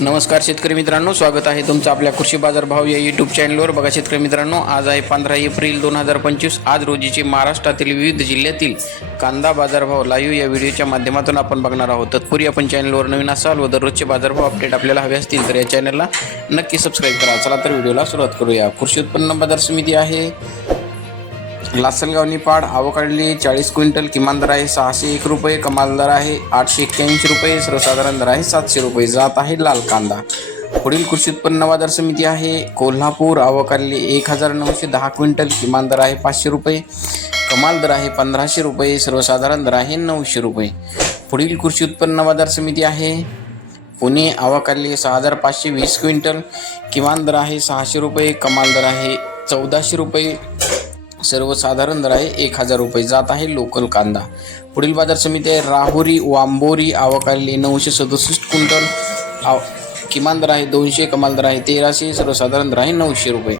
नमस्कार शेतकरी मित्रांनो स्वागत आहे तुमचं आपल्या कृषी बाजार भाव या यूट्यूब चॅनलवर बघा शेतकरी मित्रांनो आज आहे पंधरा एप्रिल दोन हजार पंचवीस. आज रोजीचे महाराष्ट्रातील विविध जिल्ह्यातील कांदा बाजारभाव लाईव्ह या व्हिडिओच्या माध्यमातून आपण बघणार आहोत. तत्पूर्वी आपण चॅनलवर नवीन असाल व दररोजचे बाजारभाव अपडेट आपल्याला हवे असतील तर या चॅनलला नक्की सबस्क्राईब करा. चला तर व्हिडिओला सुरुवात करूया. कृषी उत्पन्न बाजार समिती आहे. लासलगाव निपाड आवकाडली चाळीस क्विंटल किमान दर आहे सहाशे एक रुपये कमाल दर आहे आठशे एक्क्याऐंशी रुपये सर्वसाधारण दर आहे सातशे रुपये जात आहे लाल कांदा. पुढील कृषी उत्पन्न बाजार समिती आहे कोल्हापूर आवकाडली एक हजार नऊशे दहा क्विंटल किमान दर आहे पाचशे रुपये. कमाल दर आहे पंधराशे रुपये सर्वसाधारण दर आहे नऊशे रुपये. पुढील कृषी उत्पन्न बाजार समिती आहे पुणे आवाकाली सहा हजार पाचशे वीस क्विंटल किमान दर आहे सहाशे रुपये कमाल दर आहे चौदाशे रुपये सर्वसाधारण दर आहे एक हजार रुपये. जात आहे लोकल कांदा. पुढील बाजार समिती आहे राहुरी वांबोरी आवकाडली नऊशे सदुसष्ट क्विंटल. आव किमान दर आहे दोनशे कमाल दर आहे तेराशे सर्वसाधारण दर आहे नऊशे रुपये.